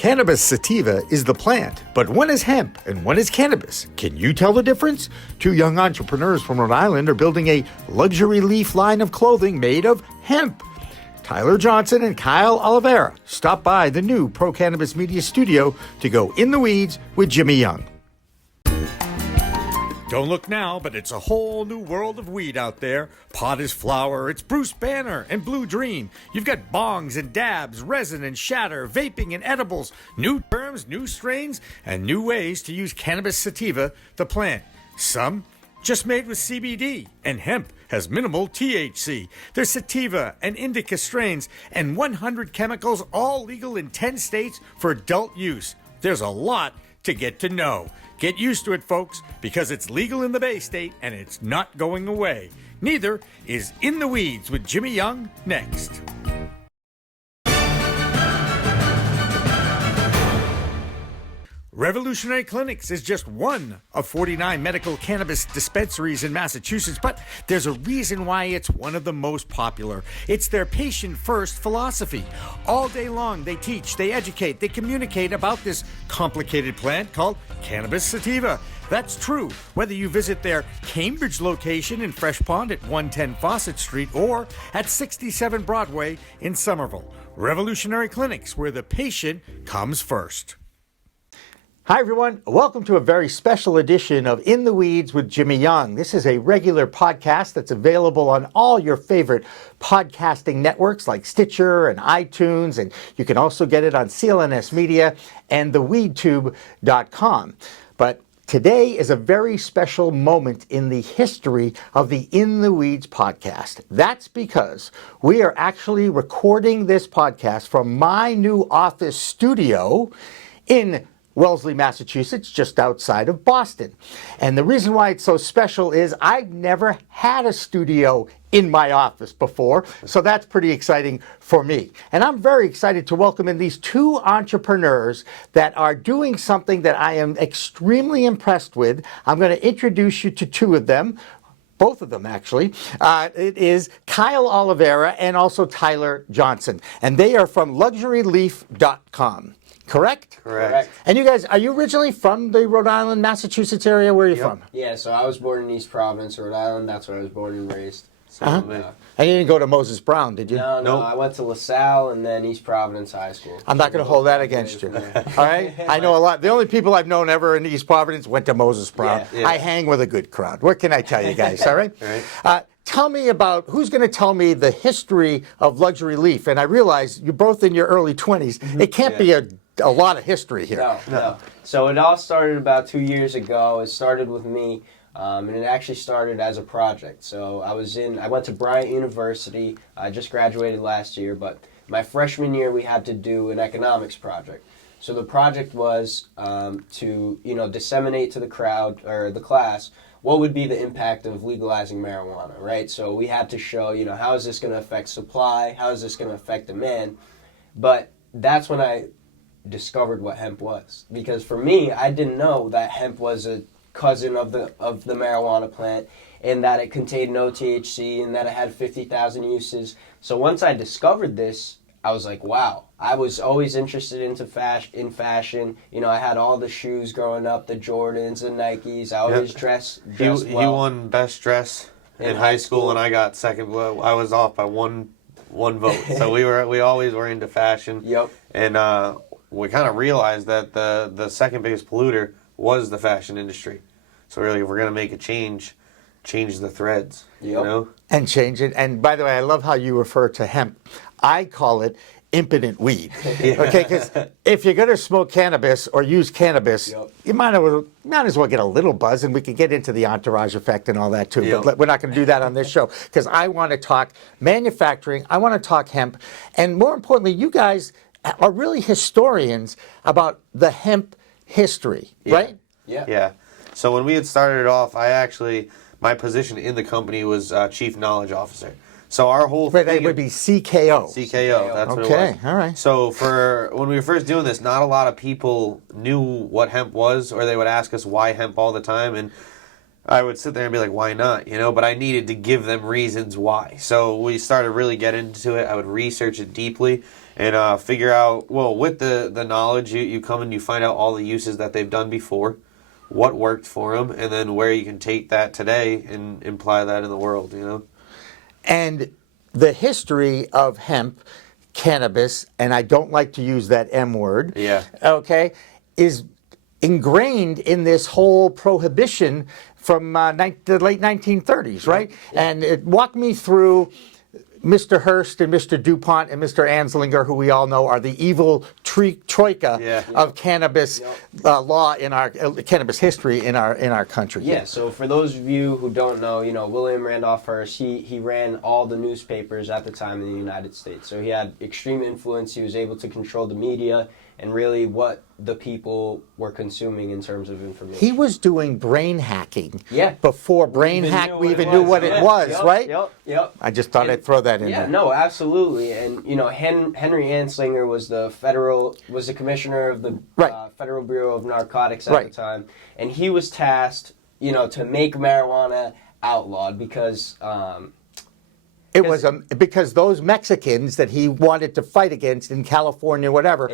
Cannabis sativa is the plant, but one is hemp and one is cannabis. Can you tell the difference? Two young entrepreneurs from Rhode Island are building a luxury leaf line of clothing made of hemp. Tyler Johnson and Kyle Oliviera stop by the new Pro Cannabis Media studio to go in the weeds with Jimmy Young. Don't look now, but it's a whole new world of weed out there. Pot is flower, it's Bruce Banner and Blue Dream. You've got bongs and dabs, resin and shatter, vaping and edibles, new terms, new strains, and new ways to use cannabis sativa, the plant. Some just made with CBD, and hemp has minimal THC. There's sativa and indica strains, and 100 chemicals, all legal in 10 states for adult use. There's a lot to get to know. Get used to it, folks, because it's legal in the Bay State and it's not going away. Neither is In the Weeds with Jimmy Young next. Revolutionary Clinics is just one of 49 medical cannabis dispensaries in Massachusetts, but there's a reason why it's one of the most popular. It's their patient-first philosophy. All day long, they teach, they educate, they communicate about this complicated plant called cannabis sativa. That's true whether you visit their Cambridge location in Fresh Pond at 110 Fawcett Street or at 67 Broadway in Somerville. Revolutionary Clinics, where the patient comes first. Hi, everyone. Welcome to a very special edition of In the Weeds with Jimmy Young. This is a regular podcast that's available on all your favorite podcasting networks like Stitcher and iTunes, and you can also get it on CLNS Media and theweedtube.com. But today is a very special moment in the history of the In the Weeds podcast. That's because we are actually recording this podcast from my new office studio in Wellesley, Massachusetts, just outside of Boston. And the reason why it's so special is I've never had a studio in my office before, so that's pretty exciting for me. And I'm very excited to welcome in these two entrepreneurs that are doing something that I am extremely impressed with. I'm going to introduce you to two of them. Both of them, actually. It is Kyle Oliviera and also Tyler Johnson. And they are from luxuryleaf.com. Correct? Correct. And you guys, are you originally from the Rhode Island, Massachusetts area? Where are you from? Yeah, so I was born in East Providence, Rhode Island. That's where I was born and raised. So, And you didn't go to Moses Brown, did you? No, Nope. I went to LaSalle and then East Providence High School. I'm not going to hold that against you. All right? I know a lot. The only people I've known ever in East Providence went to Moses Brown. Yeah. I hang with a good crowd. What can I tell you guys? All right? All right. Tell me about, who's going to tell me the history of Luxury Leaf? And I realize you're both in your early 20s. It can't be a lot of history here. No. So it all started about 2 years ago. It started with me, and it actually started as a project. So I went to Bryant University. I just graduated last year, but my freshman year we had to do an economics project. So the project was to disseminate to the crowd or the class what would be the impact of legalizing marijuana, right? So we had to show, how is this going to affect supply? How is this going to affect demand? But that's when I discovered what hemp was, because for me, I didn't know that hemp was a cousin of the marijuana plant, and that it contained no THC, and that it had 50,000 uses. So once I discovered this, I was like, wow. I was always interested in fashion. I had all the shoes growing up, the Jordans, the Nikes. I always dressed well. He won best dress in high school, and I got second. Well, I was off by one vote. So we always were into fashion. Yep. And we kind of realized that the second biggest polluter was the fashion industry. So really, if we're gonna make a change the threads. Yep. And change it. And by the way, I love how you refer to hemp. I call it impotent weed. Okay, because if you're going to smoke cannabis or use cannabis, you might as well get a little buzz, and we can get into the entourage effect and all that too. But we're not going to do that on this show, because I want to talk manufacturing. I want to talk hemp. And more importantly, you guys are really historians about the hemp history, right? Yeah. So when we had started it off, my position in the company was Chief Knowledge Officer. So our whole thing... That would be CKO. CKO, that's what it was. Okay, all right. So when we were first doing this, not a lot of people knew what hemp was, or they would ask us why hemp all the time, and I would sit there and be like, why not? But I needed to give them reasons why. So we started really getting into it. I would research it deeply, and figure out, well, with the knowledge, you come and you find out all the uses that they've done before, what worked for them, and then where you can take that today and apply that in the world, you know? And the history of hemp, cannabis, and I don't like to use that M word, Yeah. okay, is ingrained in this whole prohibition from the late 1930s, right? And it walked me through Mr. Hearst and Mr. DuPont and Mr. Anslinger, who we all know are the evil troika of cannabis law in our cannabis history in our country. Yeah, so for those of you who don't know, William Randolph Hearst, he ran all the newspapers at the time in the United States. So he had extreme influence. He was able to control the media and really what the people were consuming in terms of information. He was doing brain hacking before we even knew what it was, right? Yep. I just thought I'd throw that in there. Yeah, no, absolutely. And Henry Anslinger was the commissioner of the Federal Bureau of Narcotics at the time, and he was tasked, to make marijuana outlawed because it was because those Mexicans that he wanted to fight against in California, whatever,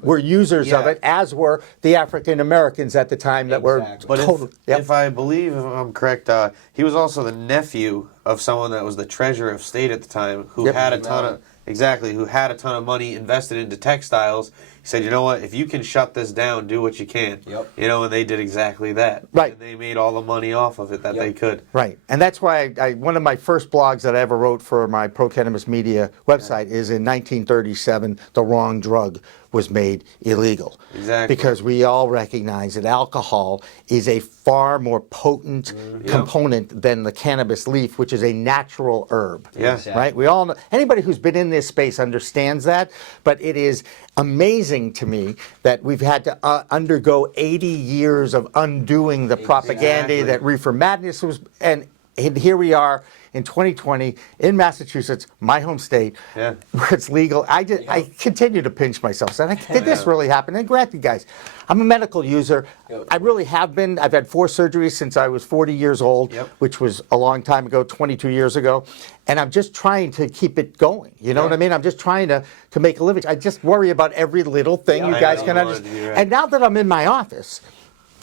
were users of it, as were the African Americans at the time that were. But if I believe, if I'm correct, he was also the nephew of someone that was the treasurer of state at the time, who had a ton of money invested into textiles. He said, you know what, if you can shut this down, do what you can. And they did exactly that. Right. And they made all the money off of it that they could. Right. And that's why one of my first blogs that I ever wrote for my Pro Cannabis Media website is in 1937, the wrong drug was made illegal. Exactly. Because we all recognize that alcohol is a far more potent component than the cannabis leaf, which is a natural herb. Yeah. Exactly. Right? We all know, anybody who's been in this space understands that, but it is amazing to me that we've had to undergo 80 years of undoing the propaganda that reefer madness was, and here we are in 2020 in Massachusetts, my home state, where it's legal. I continue to pinch myself. Saying, did this really happen? And granted, guys, I'm a medical user. I really have been. I've had 4 surgeries since I was 40 years old, which was a long time ago, 22 years ago. And I'm just trying to keep it going. You know what I mean? I'm just trying to make a living. I just worry about every little thing you guys can understand. And now that I'm in my office,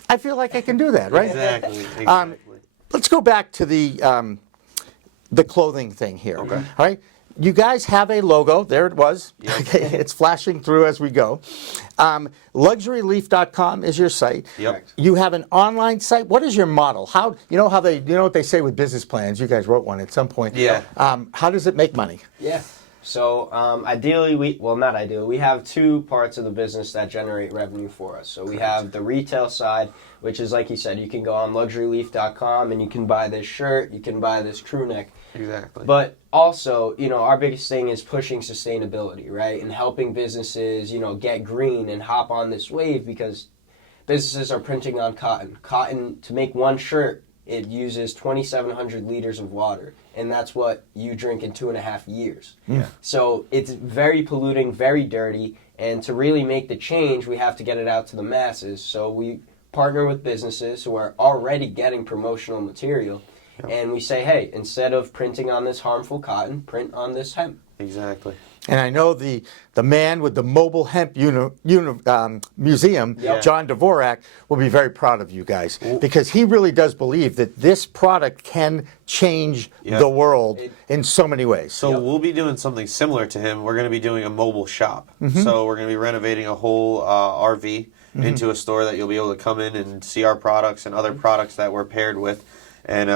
I feel like I can do that, right? Exactly. Let's go back to the clothing thing here. Okay. All right. You guys have a logo. There it was. Okay. It's flashing through as we go. Luxuryleaf.com is your site. Yep. You have an online site. What is your model? How what they say with business plans? You guys wrote one at some point. Yeah. How does it make money? Yeah. So ideally, not ideally, we have 2 parts of the business that generate revenue for us. So we have the retail side, which is, like you said, you can go on luxuryleaf.com and you can buy this shirt, you can buy this crew neck. Exactly. But also, our biggest thing is pushing sustainability, right? And helping businesses, get green and hop on this wave, because businesses are printing on cotton. Cotton, to make one shirt, it uses 2,700 liters of water, and that's what you drink in 2.5 years. Yeah. So it's very polluting, very dirty, and to really make the change, we have to get it out to the masses. So we partner with businesses who are already getting promotional material, and we say, hey, instead of printing on this harmful cotton, print on this hemp. Exactly. And I know the man with the mobile hemp museum, John Dvorak, will be very proud of you guys, because he really does believe that this product can change the world in so many ways. So we'll be doing something similar to him. We're going to be doing a mobile shop. So we're going to be renovating a whole RV into a store that you'll be able to come in and see our products and other products that we're paired with, and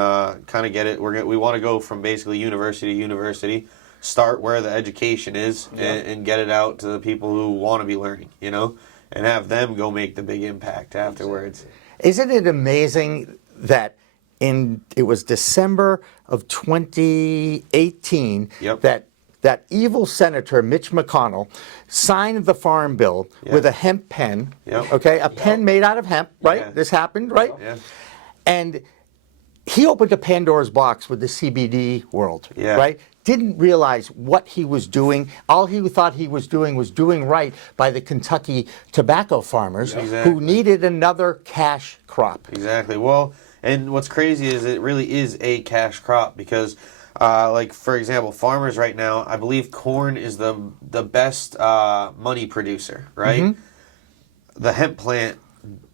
kind of get it. We want to go from basically university to university, start where the education is, and get it out to the people who want to be learning, and have them go make the big impact afterwards. Isn't it amazing that it was December of 2018 that evil Senator Mitch McConnell signed the Farm Bill with a hemp pen, a pen made out of hemp, right? Yeah. This happened, right? Yeah. And he opened a Pandora's box with the CBD world, right? Didn't realize what he was doing. All he thought he was doing right by the Kentucky tobacco farmers who needed another cash crop. Exactly. Well, and what's crazy is it really is a cash crop, because Like, for example, farmers right now, I believe corn is the best money producer, right? Mm-hmm. The hemp plant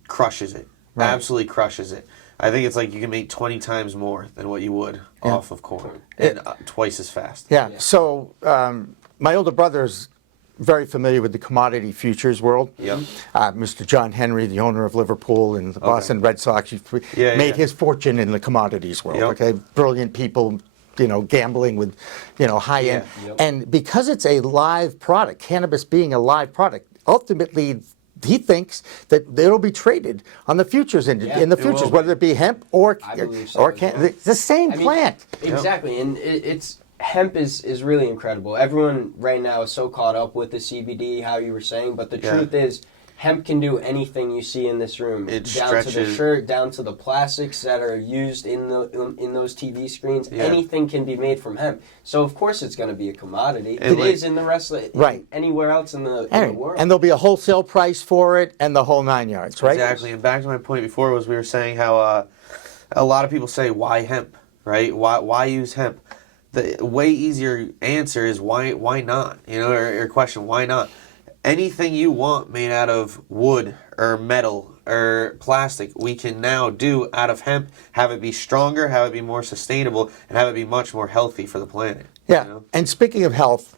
crushes it, Right. absolutely crushes it. I think it's like you can make 20 times more than what you would off of corn, and twice as fast. Yeah. So my older brother's very familiar with the commodity futures world. Yep. Mr. John Henry, the owner of Liverpool and the Boston Red Sox, he made his fortune in the commodities world. Yep. Okay, brilliant people, gambling with, high end. Yep. And because it's a live product, cannabis being a live product, ultimately he thinks that it'll be traded on the futures in the futures, will. whether it be hemp or I believe so as well. it's the same plant. Exactly, and it's hemp is really incredible. Everyone right now is so caught up with the CBD, how you were saying, but the truth is, hemp can do anything you see in this room. It down stretches. to the shirt, down to the plastics that are used in those TV screens. Yeah. Anything can be made from hemp. So of course it's going to be a commodity. And It like- is in the rest of Right. anywhere else in the world. And there'll be a wholesale price for it and the whole 9 yards, right? Exactly. And back to my point before was we were saying how a lot of people say, why hemp, right? Why use hemp? The way easier answer is why not? Or question, why not? Anything you want made out of wood or metal or plastic, we can now do out of hemp, have it be stronger, have it be more sustainable, and have it be much more healthy for the planet. Yeah. And speaking of health,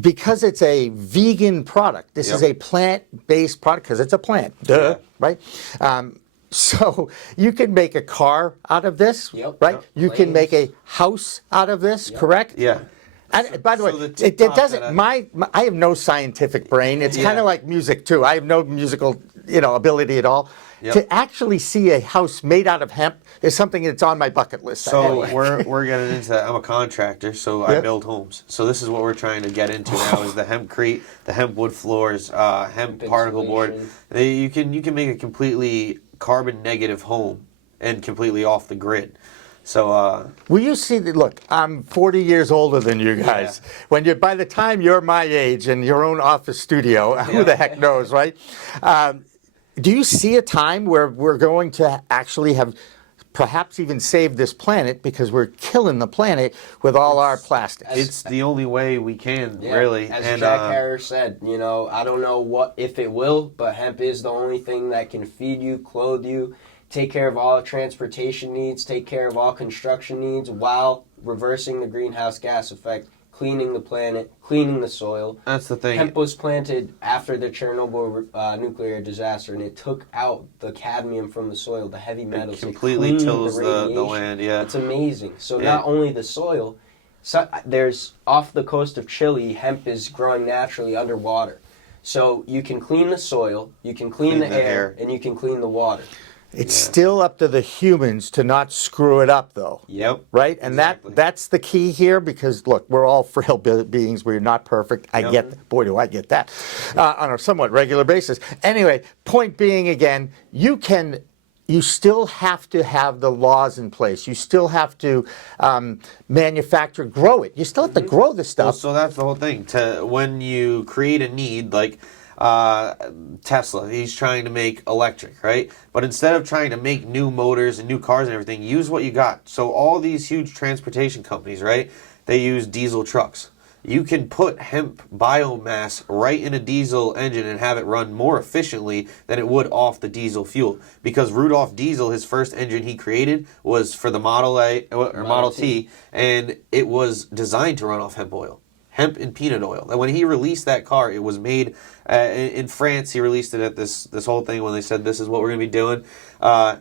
because it's a vegan product, this is a plant-based product because it's a plant, right? So you can make a car out of this, right? Yep. You can make a house out of this, correct? Yeah. And by the way, So the it TikTok doesn't. that I have no scientific brain. It's kind Yeah. of like music too. I have no musical, ability at all. Yep. To actually see a house made out of hemp is something that's on my bucket list. So we're getting into that. I'm a contractor, so I Yep. build homes. So this is what we're trying to get into now: is the hempcrete, the hemp wood floors, hemp particle board. You can make a completely carbon negative home and completely off the grid. So Will you see that? Look, I'm 40 years older than you guys. By the time you're my age in your own office studio, who the heck knows, right? Do you see a time where we're going to actually have perhaps even saved this planet because we're killing the planet with all our plastics? it's the only way we can Yeah, really. As And Jack Harris said, I don't know if it will, but hemp is the only thing that can feed you, clothe you, take care of all transportation needs, take care of all construction needs, while reversing the greenhouse gas effect, cleaning the planet, cleaning the soil. that's the thing. Hemp was planted after the Chernobyl nuclear disaster, and it took out the cadmium from the soil, the heavy metals. It completely cleaned tills the radiation. land. Yeah. It's amazing. So Yeah. not only the soil, there's off the coast of Chile, hemp is growing naturally underwater. So you can clean the soil, you can clean the air, and you can clean the water. It's still up to the humans to not screw it up, though. Yep. Right? And Exactly. that's the key here because, look, we're all frail beings. We're not perfect. I get boy, do I get that on a somewhat regular basis. Anyway, point being, again, you still have to have the laws in place. You still have to manufacture, grow it. You still have to grow the stuff. Well, so that's the whole thing. When you create a need, like Tesla, he's trying to make electric, right? But instead of trying to make new motors and new cars and everything, use what you got. So all these huge transportation companies, right? They use diesel trucks. You can put hemp biomass right in a diesel engine and have it run more efficiently than it would off the diesel fuel. Because Rudolf Diesel, his first engine he created was for the Model A or Model T, and it was designed to run off hemp oil. Hemp and peanut oil. And when he released that car, it was made in France. He released it at this whole thing when they said this is what we're going to be doing.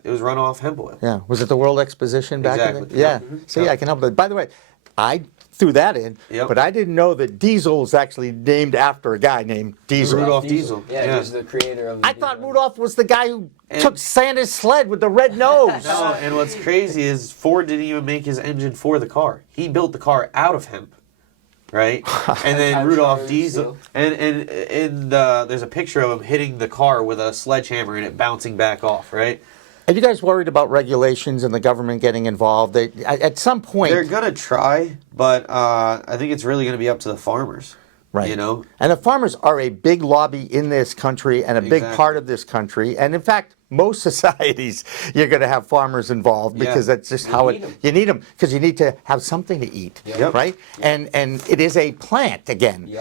It was run off hemp oil. Yeah. Was it the World Exposition back in Exactly. the Yeah. Yep. See, I can help. But by the way, I threw that in, but I didn't know that Diesel is actually named after a guy named Diesel. Rudolf Diesel. Yeah, he's the creator of the I thought Rudolph was the guy who took Santa's sled with the red nose. No, and what's crazy is Ford didn't even make his engine for the car. He built the car out of hemp. Right, and then Rudolf Diesel, and there's a picture of him hitting the car with a sledgehammer and it bouncing back off. Right. Are you guys worried about regulations and the government getting involved? At some point, They're gonna try, but I think it's really gonna be up to the farmers. Right. You know? And the farmers are a big lobby in this country and a big part of this country. And in fact, most societies, you're going to have farmers involved because that's just how you need them because you need to have something to eat, right? And it is a plant again.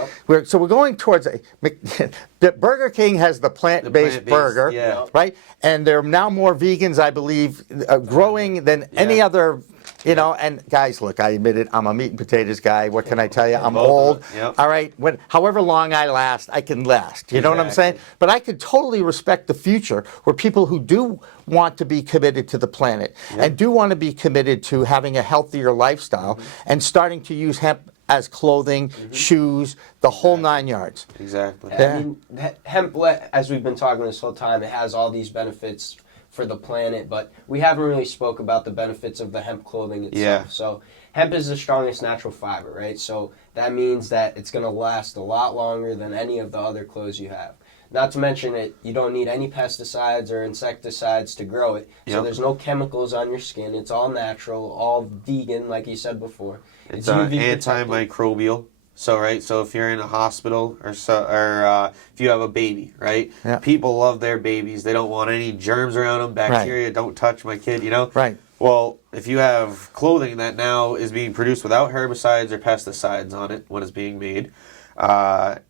So we're going towards the Burger King has the plant-based burger, right? And there are now more vegans, I believe, growing than any other. You know, and guys, look, I admit it, I'm a meat and potatoes guy. What can I tell you? I'm old. All right, however long I last, I can last. You know what I'm saying? But I could totally respect the future where people who do want to be committed to the planet and do want to be committed to having a healthier lifestyle and starting to use hemp as clothing, shoes, the whole 9 yards. Exactly. I mean, hemp, as we've been talking this whole time, it has all these benefits for the planet, but we haven't really spoke about the benefits of the hemp clothing itself. So hemp is the strongest natural fiber, right? So that means that it's going to last a lot longer than any of the other clothes you have. Not to mention it, you don't need any pesticides or insecticides to grow it. So there's no chemicals on your skin. It's all natural, all vegan, like you said before. It's antimicrobial. So if you're in a hospital or if you have a baby, right? People love their babies. They don't want any germs around them, bacteria. Don't touch my kid, you know? Right. Well, if you have clothing that now is being produced without herbicides or pesticides on it when it's being made,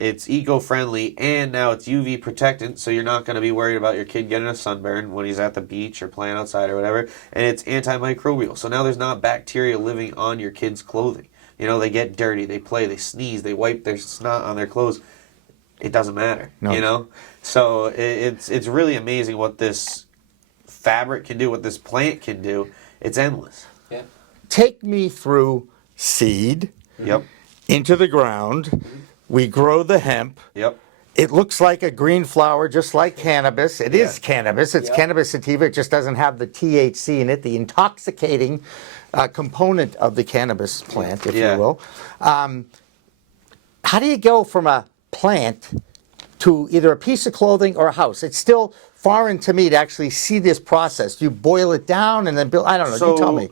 it's eco-friendly and now it's UV protectant, so you're not going to be worried about your kid getting a sunburn when he's at the beach or playing outside or whatever. And it's antimicrobial, so now there's not bacteria living on your kid's clothing. You know, they get dirty, they play, they sneeze, they wipe their snot on their clothes. It doesn't matter, you know? So it's really amazing what this fabric can do, what this plant can do. It's endless. Yeah. Take me through seed into the ground. We grow the hemp. It looks like a green flower, just like cannabis. It is cannabis. It's cannabis sativa. It just doesn't have the THC in it, the intoxicating component of the cannabis plant, if you will. How do you go from a plant to either a piece of clothing or a house? It's still foreign to me to actually see this process. You boil it down and then build. I don't know. You tell me.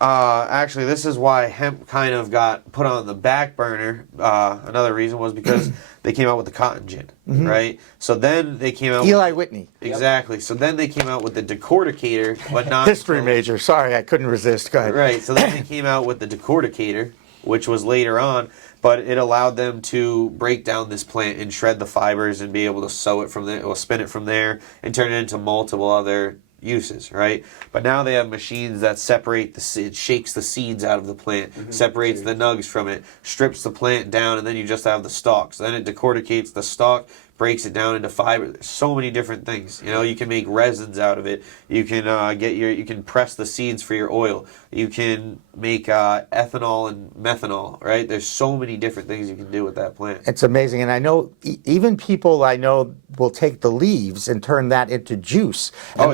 Actually, this is why hemp kind of got put on the back burner. Another reason was because they came out with the cotton gin, right? So then they came out Eli Whitney. Exactly. So then they came out with the decorticator, but not... History major. Sorry, I couldn't resist. Go ahead. Right. So then they came out with the decorticator, which was later on, but it allowed them to break down this plant and shred the fibers and be able to sew it from there, or spin it from there, and turn it into multiple other uses, right? But now they have machines that separate it shakes the seeds out of the plant, separates the nugs from it, strips the plant down, and then you just have the stalk. So then it decorticates the stalk, breaks it down into fiber. There's so many different things. You know, you can make resins out of it. You can you can press the seeds for your oil. You can make ethanol and methanol, right? There's so many different things you can do with that plant. It's amazing. And I know even people I know will take the leaves and turn that into juice. And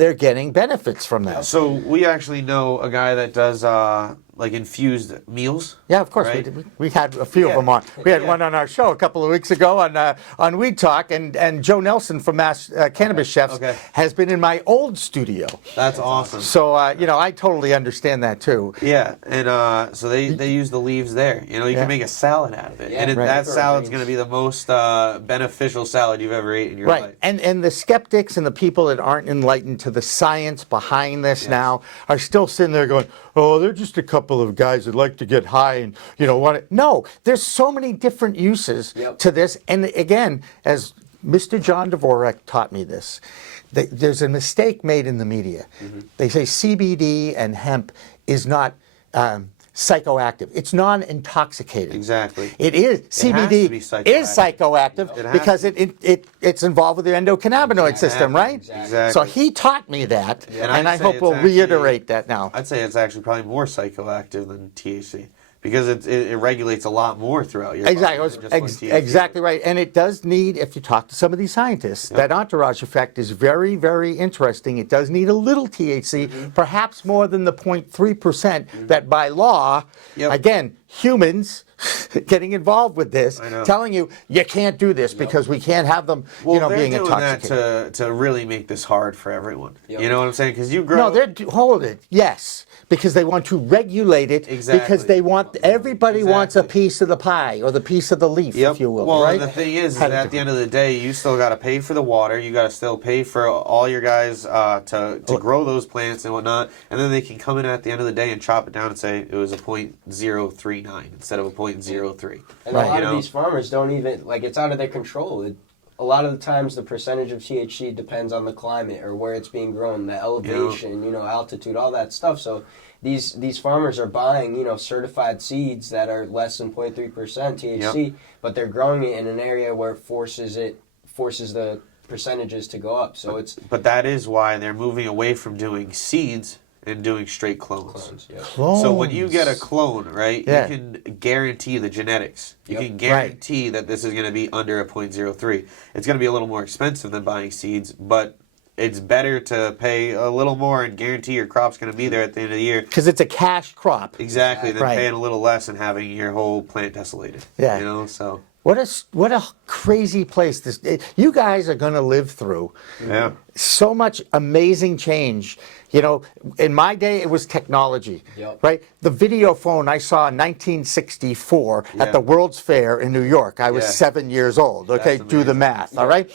they're getting benefits from that. So we actually know a guy that does like infused meals. Yeah, of course. Right? We had a few of them on. We had one on our show a couple of weeks ago on Weed Talk, and Joe Nelson from Mass Cannabis Chefs has been in my old studio. That's awesome. So I totally understand that too. Yeah, and so they use the leaves there. You know, you can make a salad out of it, and that salad's going to be the most beneficial salad you've ever ate in your life. And the skeptics and the people that aren't enlightened to the science behind this now are still sitting there going, "Oh, they're just a couple of guys that like to get high and want it." No, there's so many different uses to this. And again, as Mr. John Dvorak taught me this, there's a mistake made in the media. They say CBD and hemp is not psychoactive. It's non-intoxicating. Exactly. It is. CBD is psychoactive because it's involved with the endocannabinoid system, right? Exactly. So he taught me that, and I hope we'll reiterate that now. I'd say it's actually probably more psychoactive than THC. Because it regulates a lot more throughout your body. Exactly right. And it does need, if you talk to some of these scientists, that entourage effect is very, very interesting. It does need a little THC, perhaps more than the 0.3% that by law, again, humans getting involved with this, telling you can't do this because we can't have them, well, being doing intoxicated. that to really make this hard for everyone. You know what I'm saying? Because you grow. No, hold it. Yes, because they want to regulate it. Exactly. Because they want everybody wants a piece of the pie or the piece of the leaf, if you will. Well, right? and the thing is that at the end of the day, you still got to pay for the water. You got to still pay for all your guys to grow those plants and whatnot, and then they can come in at the end of the day and chop it down and say it was a .039 instead of a .03. And a lot of these farmers don't even, it's out of their control. A lot of the times the percentage of THC depends on the climate or where it's being grown, the elevation, altitude, all that stuff. So these farmers are buying, certified seeds that are less than 0.3% THC, but they're growing it in an area where it forces the percentages to go up. So But that is why they're moving away from doing seeds and doing straight clones. Clones. So when you get a clone, right, you can guarantee the genetics. You can guarantee that this is going to be under a .03. It's going to be a little more expensive than buying seeds, but it's better to pay a little more and guarantee your crop's going to be there at the end of the year. Because it's a cash crop. Exactly, than paying a little less and having your whole plant desolated. Yeah. So... What a crazy place you guys are going to live through. Yeah. So much amazing change. In my day, it was technology, right? The video phone I saw in 1964 at the World's Fair in New York. I was 7 years old. Okay, do the math, all right?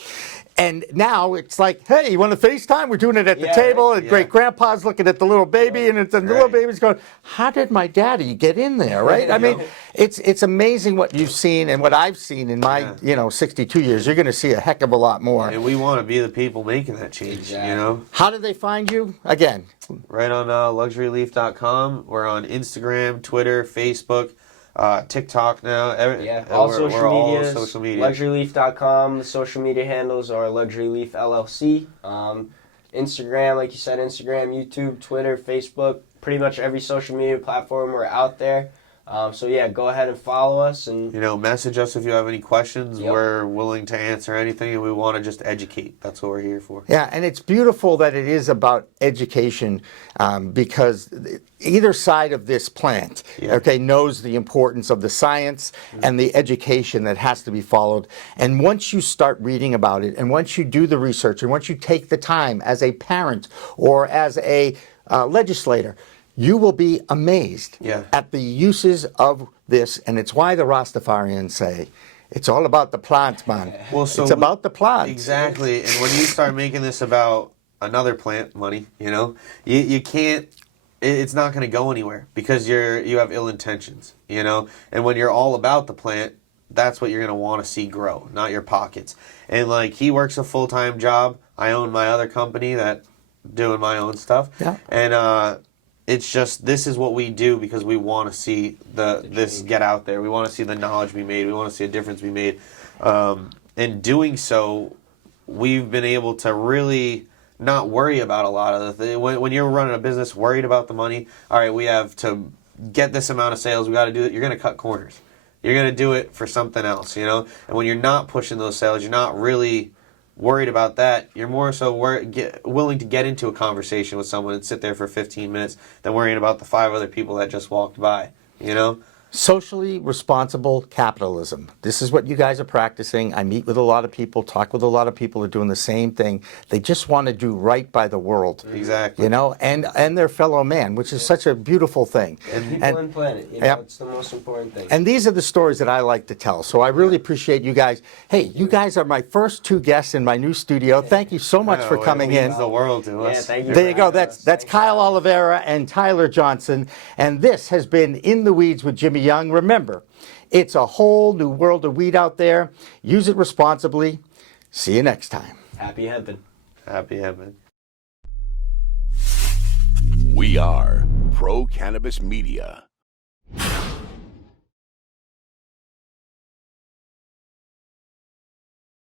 And now it's like, hey, you want to FaceTime? We're doing it at the table, and great grandpa's looking at the little baby, and the little baby's going, how did my daddy get in there, right? I mean, it's amazing what you've seen and what I've seen in my 62 years. You're going to see a heck of a lot more. And we want to be the people making that change, How do they find you? Again. Right on luxuryleaf.com. We're on Instagram, Twitter, Facebook. TikTok now. All social media. LuxuryLeaf.com. The social media handles are LuxuryLeaf LLC. Instagram, like you said, YouTube, Twitter, Facebook. Pretty much every social media platform we're out there. Go ahead and follow us and message us if you have any questions. We're willing to answer anything, and we want to just educate. That's what we're here for. Yeah, and it's beautiful that it is about education because either side of this plant, knows the importance of the science and the education that has to be followed. And once you start reading about it, and once you do the research, and once you take the time as a parent or as a legislator, you will be amazed at the uses of this, and it's why the Rastafarians say, it's all about the plant, man. Well, so it's about the plant. Exactly, and when you start making this about another plant money, you can't, it's not going to go anywhere because you have ill intentions, and when you're all about the plant, that's what you're going to want to see grow, not your pockets. And he works a full-time job. I own my other company that doing my own stuff. Yeah. And, it's just, this is what we do because we want to see this get out there. We want to see the knowledge be made. We want to see a difference be made. In doing so, we've been able to really not worry about a lot of the things. When you're running a business worried about the money, all right, we have to get this amount of sales. We got to do it. You're going to cut corners. You're going to do it for something else, And when you're not pushing those sales, you're not really worried about that. You're more so willing to get into a conversation with someone and sit there for 15 minutes than worrying about the 5 other people that just walked by, Socially responsible capitalism. This is what you guys are practicing. I meet with a lot of people, talk with a lot of people who are doing the same thing. They just want to do right by the world. Exactly. And their fellow man, which is such a beautiful thing. And people and planet, it's the most important thing. And these are the stories that I like to tell. So I really appreciate you guys. Hey, you guys are my first 2 guests in my new studio. Thank you so much for coming in. It means the world to us. Thank you. There you go. That's Kyle Oliviera and Tyler Johnson. And this has been In the Weeds with Jimmy Young. Remember, it's a whole new world of weed out there. Use it responsibly. See you next time. Happy hemping. Happy hemping. We are Pro Cannabis Media.